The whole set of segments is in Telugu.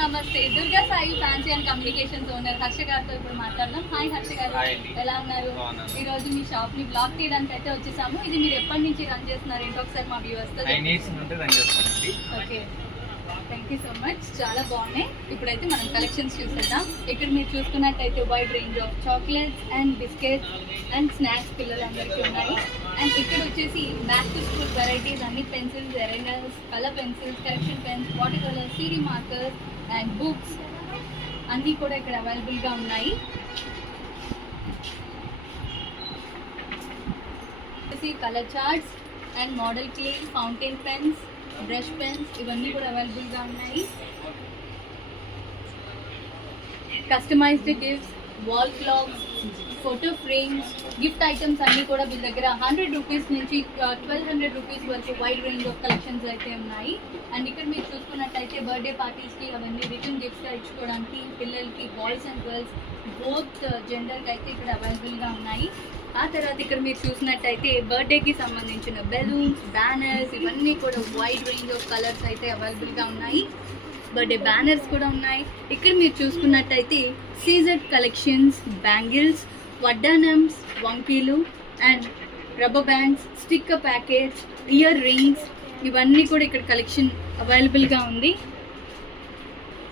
నమస్తే. Durga Sai fancy and communications owner Harsha గారితో ఇప్పుడు మాట్లాడదాం. హాయ్ హర్ష గారు, ఎలా ఉన్నారు? ఈ రోజు మీ షాప్ ని బ్లాక్ తీయడానికి అయితే వచ్చేసాము. ఇది మీరు ఎప్పటి నుంచి రన్ చేస్తున్నారు ఏంటో ఒకసారి మా వ్యూవర్స్ తో. 9 years నుండి రన్ చేస్తున్నానండి. Okay, thank you so much. చాలా బాగున్నాయి. ఇప్పుడైతే మనం కలెక్షన్స్ చూసేద్దాం. ఇక్కడ మీరు చూసుకున్నట్టయితే wide range of chocolates and biscuits and snacks పిల్లలందరికీ ఉన్నాయి. అండ్ ఇక్కడ వచ్చేసి బ్యాక్ టు స్కూల్ వెరైటీస్ అన్ని pencils, erasers, colour pencils, correction pens, water colour, CD markers and books అన్నీ కూడా ఇక్కడ అవైలబుల్గా ఉన్నాయి. Colour charts and model clay, fountain pens, brush pens ఇవన్నీ కూడా అవైలబుల్గా ఉన్నాయి. Customised gifts, wall clocks, photo frames, gift items అన్నీ కూడా వీళ్ళ దగ్గర 100 రూపీస్ నుంచి 1200 రూపీస్ వరకు వైడ్ రేంజ్ ఆఫ్ కలెక్షన్స్ అయితే ఉన్నాయి. అండ్ ఇక్కడ మీరు చూసుకున్నట్టయితే బర్త్డే పార్టీస్కి అవన్నీ రిటర్న్ గిఫ్ట్స్గా ఇచ్చుకోవడానికి పిల్లలకి బాయ్స్ అండ్ గర్ల్స్ బోత్ జెండర్కి అయితే ఇక్కడ అవైలబుల్గా ఉన్నాయి. ఆ తర్వాత ఇక్కడ మీరు చూసినట్టయితే బర్త్డేకి సంబంధించిన బెలూన్స్, బ్యానర్స్ ఇవన్నీ కూడా వైడ్ రేంజ్ ఆఫ్ కలర్స్ అయితే అవైలబుల్గా ఉన్నాయి. బర్త్డే బ్యానర్స్ కూడా ఉన్నాయి. ఇక్కడ మీరు చూసుకున్నట్టయితే సీజెడ్ కలెక్షన్స్, బ్యాంగిల్స్, వడ్డానమ్స్, వంకీలు and rubber bands, sticker packets, earrings ఇవన్నీ కూడా ఇక్కడ కలెక్షన్ అవైలబుల్గా ఉంది.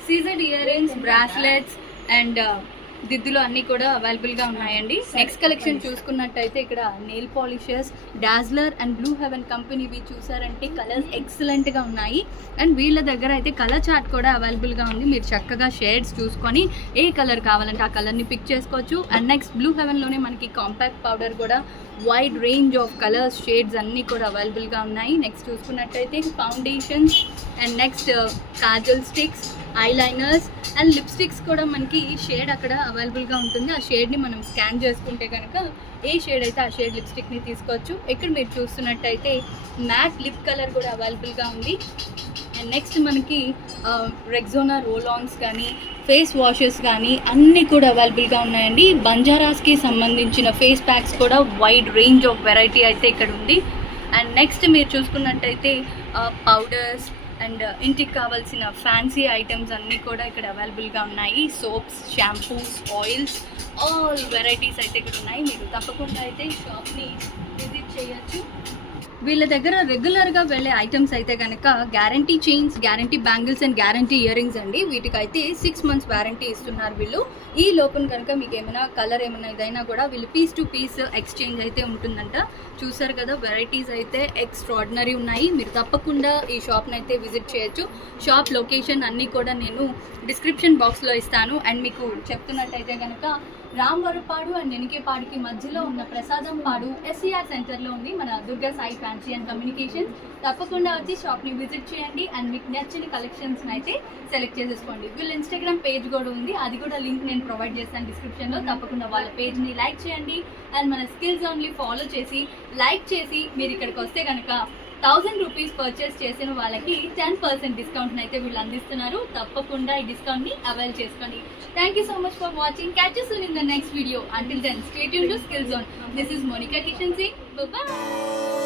CZ earrings, bracelets and దిద్దులు అన్నీ కూడా అవైలబుల్గా ఉన్నాయండి. నెక్స్ట్ కలెక్షన్ చూసుకున్నట్టయితే ఇక్కడ nail polishers, Dazzler and Blue Heaven కంపెనీవి చూసారంటే కలర్స్ ఎక్సలెంట్గా ఉన్నాయి. అండ్ వీళ్ళ దగ్గర అయితే కలర్ చార్ట్ కూడా అవైలబుల్గా ఉంది. మీరు చక్కగా షేడ్స్ చూసుకొని ఏ కలర్ కావాలంటే ఆ కలర్ని పిక్ చేసుకోవచ్చు. అండ్ నెక్స్ట్ బ్లూ హెవెన్లోనే మనకి కాంపాక్ట్ పౌడర్ కూడా wide range of colours, shades అన్నీ కూడా అవైలబుల్గా ఉన్నాయి. నెక్స్ట్ చూసుకున్నట్టయితే foundations and next Kajal sticks, eyeliners and lipsticks కూడా మనకి షేడ్ అక్కడ అవైలబుల్గా ఉంటుంది. ఆ షేడ్ని మనం స్కాన్ చేసుకుంటే కనుక ఏ షేడ్ అయితే ఆ షేడ్ లిప్స్టిక్ని తీసుకోవచ్చు. ఇక్కడ మీరు చూస్తున్నట్టయితే మ్యాట్ లిప్ కలర్ కూడా అవైలబుల్గా ఉంది. అండ్ నెక్స్ట్ మనకి రెగ్జోనా రోల్-ఆన్స్ కానీ ఫేస్ వాషెస్ కానీ అన్నీ కూడా అవైలబుల్గా ఉన్నాయండి. బంజారాస్కి సంబంధించిన ఫేస్ ప్యాక్స్ కూడా వైడ్ రేంజ్ ఆఫ్ వెరైటీ అయితే ఇక్కడ ఉంది. అండ్ నెక్స్ట్ మీరు చూసుకున్నట్టయితే పౌడర్స్ అండ్ ఇంటికి కావాల్సిన ఫ్యాన్సీ ఐటమ్స్ అన్నీ కూడా ఇక్కడ అవైలబుల్గా ఉన్నాయి. Soaps, shampoos, oils all varieties అయితే ఇక్కడ ఉన్నాయి. మీరు తప్పకుండా అయితే షాప్ని విజిట్ చేయొచ్చు. వీళ్ళ దగ్గర రెగ్యులర్గా వెళ్ళే ఐటమ్స్ అయితే కనుక guarantee chains, guarantee bangles and guarantee ear rings అండి. వీటికైతే 6 months వ్యారంటీ ఇస్తున్నారు వీళ్ళు. ఈ లోపల కనుక మీకు ఏమైనా కలర్ ఏమైనా ఇదైనా కూడా వీళ్ళు పీస్ టు పీస్ ఎక్స్చేంజ్ అయితే ఉంటుందంట. చూసారు కదా, వెరైటీస్ అయితే ఎక్స్ట్రాడినరీ ఉన్నాయి. మీరు తప్పకుండా ఈ షాప్ని అయితే విజిట్ చేయొచ్చు. షాప్ లొకేషన్ అన్నీ కూడా నేను డిస్క్రిప్షన్ బాక్స్లో ఇస్తాను. అండ్ మీకు చెప్తున్నట్టయితే కనుక రామవరపాడు అండ్ ఎనికేపాడికి మధ్యలో ఉన్న ప్రసాదంపాడు ఎస్సీఆర్ సెంటర్లో ఉంది మన Durga Sai fancy and communications. తప్పకుండా వచ్చి షాప్ని విజిట్ చేయండి అండ్ మీకు నచ్చిన కలెక్షన్స్ని అయితే సెలెక్ట్ చేసేసుకోండి. వీళ్ళ ఇన్స్టాగ్రామ్ పేజ్ కూడా ఉంది, అది కూడా లింక్ నేను ప్రొవైడ్ చేస్తాను డిస్క్రిప్షన్లో. తప్పకుండా వాళ్ళ పేజ్ని లైక్ చేయండి అండ్ మన స్కిల్స్ ఓన్లీ ఫాలో చేసి లైక్ చేసి మీరు ఇక్కడికి వస్తే కనుక 1000 రూపీస్ పర్చేస్ చేసిన వాళ్ళకి 10% డిస్కౌంట్ని అయితే వీళ్ళు అందిస్తున్నారు. తప్పకుండా ఈ డిస్కౌంట్ని అవైల్ చేసుకోండి. Thank you so much for watching. Catch you soon in the next video. Until then, stay tuned to Skill Zone. This is Monica Kishan Singh. Bye bye.